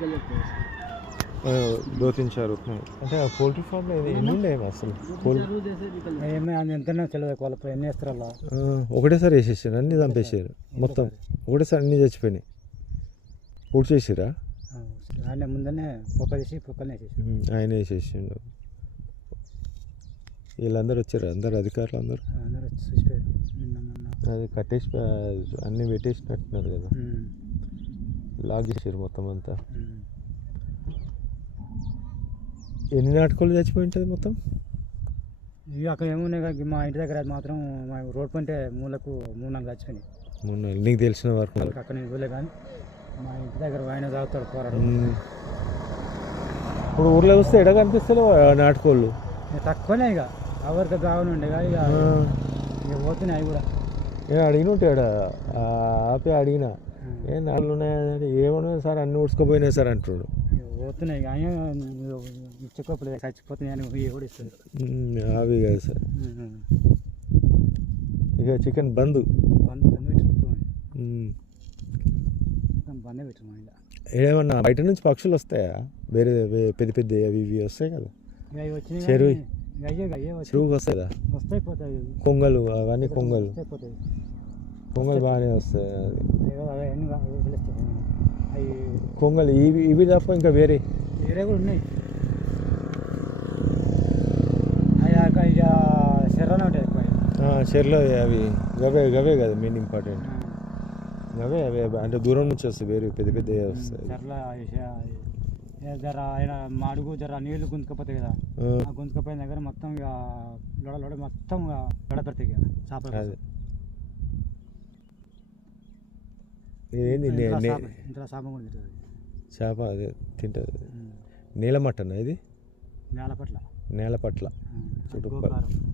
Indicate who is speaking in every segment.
Speaker 1: निकल जाते हैं
Speaker 2: దో తిన్ చార్ ఉత్నాయి అంటే ఆ పోల్ట్రీ ఫామ్లో ఎన్ని ఉండేవి అసలు కోల్
Speaker 1: रोज ऐसे निकल जाते
Speaker 3: ఏమే అది ఎంతనే తెలియదు వాళ్ళ ఎన్ని వేస్తారు అలా
Speaker 2: ఆ, ఒకటేసారి వేసేసారు అన్ని చంపేసారు మొత్తం ఒకటేసారి అన్ని చచ్చిపోయినాయి పూర్తి చేసిరా
Speaker 3: ఆయన ముందనే పొక్క చేసి పొక్కనే వేసేసి
Speaker 2: ఆయన వేసేసిండు వీళ్ళందరూ వచ్చారు అందరు అధికారులు అందరూ
Speaker 3: అందరూ వచ్చి చూసిపోయారు నిన్న మొన్న
Speaker 2: అది కట్టేసి ప- అన్ని పెట్టేసినట్టున్నారు కదా
Speaker 3: ఉమ్,
Speaker 2: లాగ్ చేసారు మొత్తం అంతా. ఎన్ని నాటుకోళ్ళు చచ్చిపోయి ఉంటుంది మొత్తం?
Speaker 3: ఇవి అక్కడ ఏమున్నాయి మా ఇంటి దగ్గర అది మాత్రం మా రోడ్ పంటే మూలకు మూడు నాలుగు చచ్చిపోయినాయి.
Speaker 2: మొన్న నీకు తెలిసిన వరకు
Speaker 3: వాళ్ళకి అక్కడ నేను చూడలే కానీ మా ఇంటి దగ్గర ఆయన తాగుతాడు పోరాడు.
Speaker 2: ఇప్పుడు ఊర్లో చూస్తే ఎడ కనిపిస్తలేవు ఆ నాటుకోళ్ళు?
Speaker 3: తక్కువనే ఇక. ఎవరికి కానీ ఇక ఇక పోతున్నాయి అవి కూడా.
Speaker 2: ఏ అడిగినట్టు ఎడ ఆపి అడిగిన. ఏ నాలుగు ఉన్నాయంటే ఏమన్నా సార్? అన్ని ఉడుచుకోపోయినాయి సార్
Speaker 3: ఇక పోతున్నాయి కానీ ఇచ్చుకోపలేదు చచ్చిపోతున్నాయి అని కూడా ఇస్తుంది
Speaker 2: అవి కాదు సార్. ఇక చికెన్ బంద్.
Speaker 3: బంద్ బంద్. మొత్తం బందే పెట్టుకున్నాం ఇలా
Speaker 2: ఏమన్నా బయట నుంచి పక్షులు వస్తాయా? వేరే పెద్ద పెద్ద అవి ఇవి వస్తాయి కదా. చెరువు. చెరువుకి వస్తాయి? కదా కొంగలు అవన్నీ కొంగలు. కొంగలు బాగానే వస్తాయి. కొంగలు ఇవి ఇవి తప్ప ఇంకా వేరే.
Speaker 3: వేరే కూడా ఉన్నాయి. శర్రనే ఉంటాయి
Speaker 2: చెర్లో అవి గవే గవే కదా మెయిన్ ఇంపార్టెంట్ గవే అవే అంటే దూరం నుంచి వస్తాయి వేరే పెద్ద పెద్ద వస్తాయి.
Speaker 3: జర ఆయన మాడుగు జర నీళ్ళు గుంతుకపోతాయి కదా.
Speaker 2: ఆ,
Speaker 3: గుంతుకపోయిన దగ్గర మొత్తం ఇక లొడ లొడ మొత్తం ఇక లొడ పెడతాయి ఇక. చేపలు
Speaker 2: అదే ఇదేంది నే-
Speaker 3: ఇంట్లో చేప కూడా తింటుంది.
Speaker 2: చేప అదే తింటుంది. నీల మటన్ ఇది?
Speaker 3: నేల పట్ల.
Speaker 2: నేల పట్ల. చుట్టూ ప-
Speaker 3: గోకారం.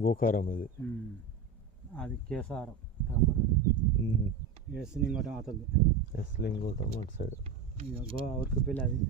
Speaker 2: గోకారం అది.
Speaker 3: అది కేసారం వేసి ఇంకోటం అవుతుంది.
Speaker 2: ఎస్ లింగోటం అటు సైడ్.
Speaker 3: గో ఉరికి పిల్ల అది.